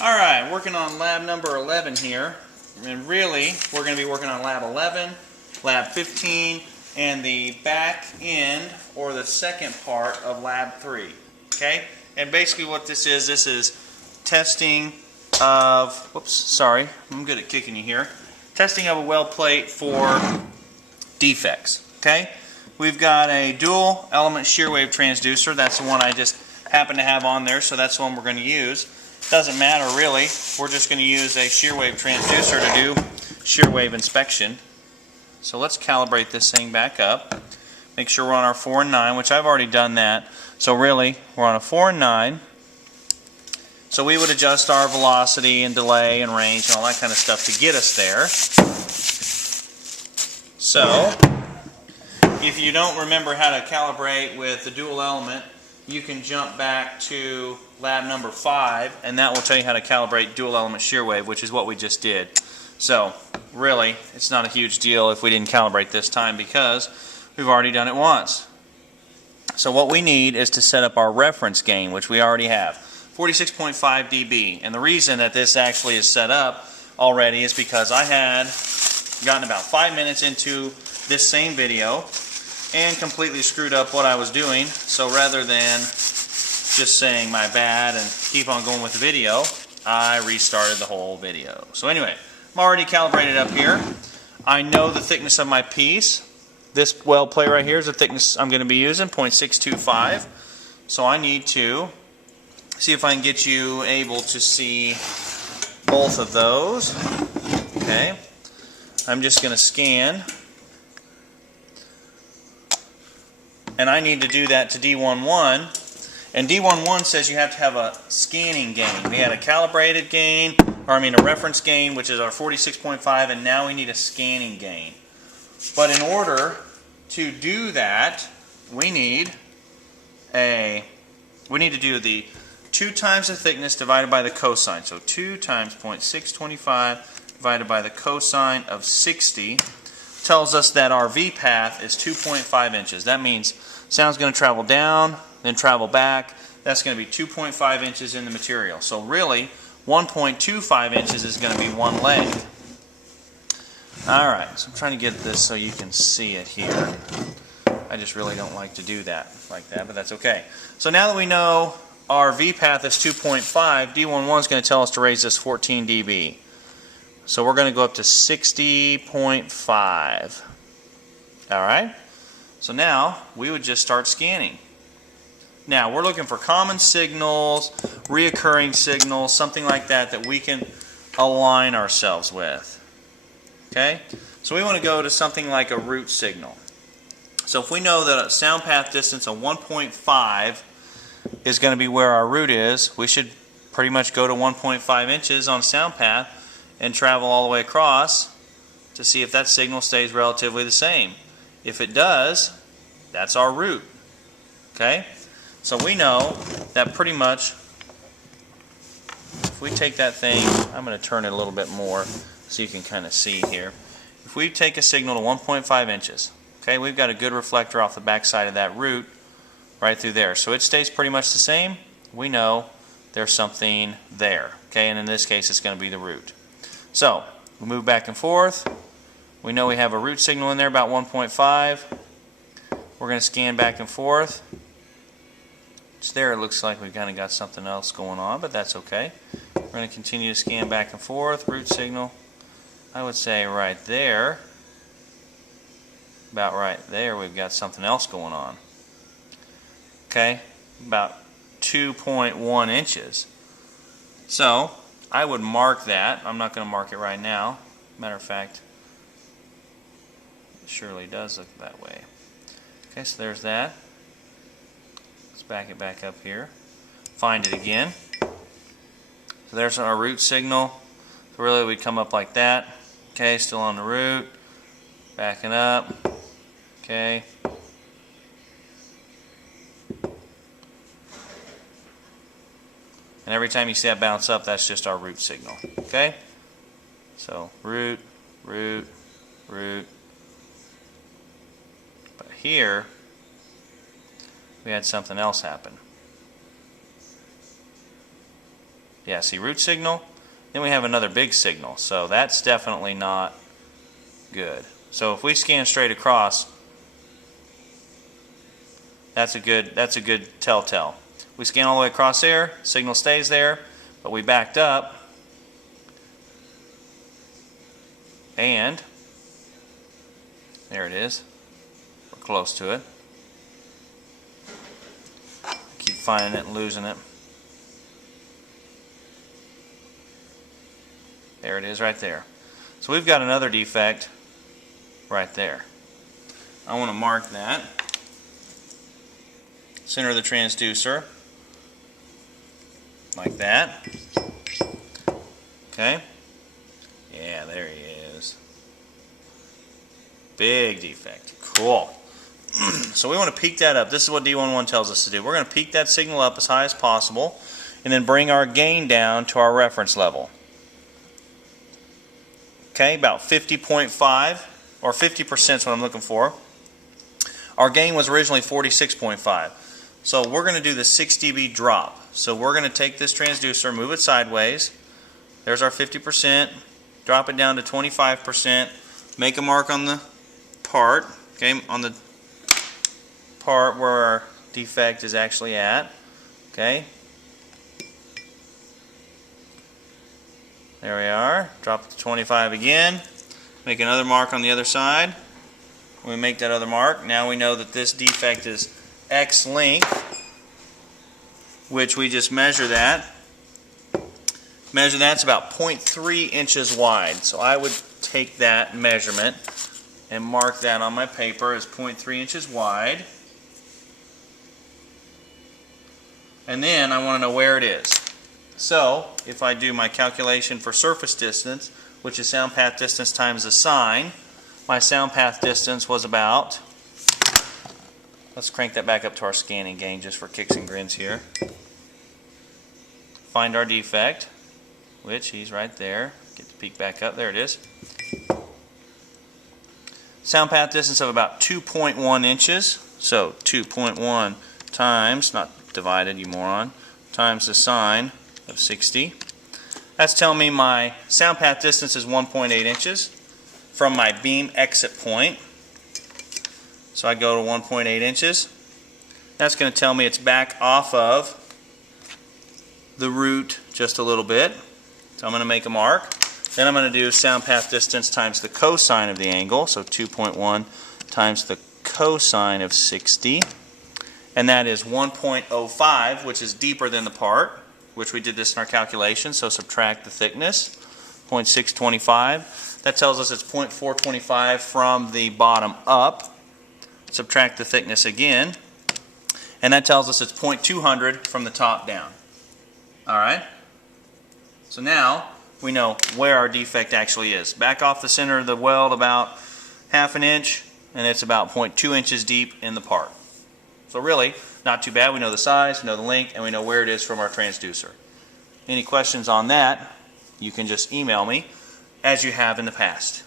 Alright, working on lab number 11 here. And really, we're going to be working on lab 11, lab 15, and the back end, or the second part of lab 3. Okay? And basically what this is testing of, whoops, sorry, I'm good at kicking you here. Testing of a weld plate for defects. Okay? We've got a dual element shear wave transducer. That's the one I just happen to have on there, so that's the one we're going to use. Doesn't matter really. We're just going to use a shear wave transducer to do shear wave inspection. So let's calibrate this thing back up. Make sure we're on our 4 and 9, which I've already done that. So really, we're on a 4 and 9. So we would adjust our velocity and delay and range and all that kind of stuff to get us there. So, if you don't remember how to calibrate with the dual element, you can jump back to lab number 5, and that will tell you how to calibrate dual element shear wave, which is what we just did. So really, it's not a huge deal if we didn't calibrate this time because we've already done it once. So what we need is to set up our reference gain, which we already have, 46.5 dB. And the reason that this actually is set up already is because I had gotten about 5 minutes into this same video and completely screwed up what I was doing. So rather than just saying my bad and keep on going with the video, I restarted the whole video. So anyway, I'm already calibrated up here. I know the thickness of my piece. This weld plate right here is the thickness I'm going to be using, 0.625. So I need to see if I can get you able to see both of those. Okay, I'm just going to scan. And I need to do that to D11, and D11 says you have to have a scanning gain. We had a calibrated gain, or a reference gain, which is our 46.5, and now we need a scanning gain. But in order to do that, we need to do the 2 times the thickness divided by the cosine. So 2 times 0.625 divided by the cosine of 60 tells us that our V path is 2.5 inches. That means sound's going to travel down, then travel back. That's going to be 2.5 inches in the material. So really, 1.25 inches is going to be one leg. Alright, so I'm trying to get this so you can see it here. I just really don't like to do that like that, but that's okay. So now that we know our V path is 2.5, D11 is going to tell us to raise this 14 dB. So we're going to go up to 60.5. Alright? So now we would just start scanning. Now we're looking for common signals, reoccurring signals, something like that that we can align ourselves with. Okay? So we want to go to something like a root signal. So if we know that a sound path distance of 1.5 is going to be where our root is, we should pretty much go to 1.5 inches on sound path and travel all the way across to see if that signal stays relatively the same. If it does, that's our root. Okay? So we know that pretty much, if we take that thing, I'm going to turn it a little bit more so you can kind of see here. If we take a signal to 1.5 inches, okay, we've got a good reflector off the back side of that root right through there. So it stays pretty much the same. We know there's something there. Okay, and in this case it's going to be the root. So we move back and forth. We know we have a root signal in there about 1.5. We're going to scan back and forth. It's there. It looks like we've kind of got something else going on, but that's okay. We're going to continue to scan back and forth. Root signal, I would say right there, about right there, we've got something else going on. Okay, about 2.1 inches. So I would mark that. I'm not going to mark it right now. Matter of fact, it surely does look that way. Okay, so there's that. Let's back it back up here. Find it again. So there's our root signal. So really we come up like that. Okay, still on the root. Backing up. Okay. And every time you see that bounce up, that's just our root signal. Okay? So root, root, root. But here, we had something else happen. Yeah, see, root signal. Then we have another big signal. So that's definitely not good. So if we scan straight across, that's a good telltale. We scan all the way across there, signal stays there, but we backed up, and there it is. We're close to it. Keep finding it and losing it. There it is right there. So we've got another defect right there. I want to mark that. Center of the transducer. Like that. Okay. Yeah, there he is. Big defect. Cool. So we want to peak that up. This is what D11 tells us to do. We're going to peak that signal up as high as possible and then bring our gain down to our reference level. Okay, about 50.5 or 50% is what I'm looking for. Our gain was originally 46.5. So we're going to do the 6 dB drop. So we're going to take this transducer, move it sideways. There's our 50%. Drop it down to 25%. Make a mark on the part, okay, on the part where our defect is actually at. Okay. There we are. Drop it to 25 again. Make another mark on the other side. When we make that other mark, now we know that this defect is X length, which we just measure that. Measure that's about 0.3 inches wide. So I would take that measurement and mark that on my paper as 0.3 inches wide. And then I want to know where it is. So if I do my calculation for surface distance, which is sound path distance times the sine, my sound path distance was about, let's crank that back up to our scanning gain just for kicks and grins here. Find our defect, which he's right there. Get the peak back up, there it is. Sound path distance of about 2.1 inches. So 2.1 times, not divided you moron, times the sine of 60. That's telling me my sound path distance is 1.8 inches from my beam exit point. So I go to 1.8 inches. That's going to tell me it's back off of the root just a little bit. So I'm going to make a mark. Then I'm going to do sound path distance times the cosine of the angle. So 2.1 times the cosine of 60. And that is 1.05, which is deeper than the part, which we did this in our calculation. So subtract the thickness, 0.625. That tells us it's 0.425 from the bottom up. Subtract the thickness again. And that tells us it's 0.200 from the top down. Alright? So now we know where our defect actually is. Back off the center of the weld about ½ an inch, and it's about 0.2 inches deep in the part. So really, not too bad. We know the size, we know the length, and we know where it is from our transducer. Any questions on that, you can just email me, as you have in the past.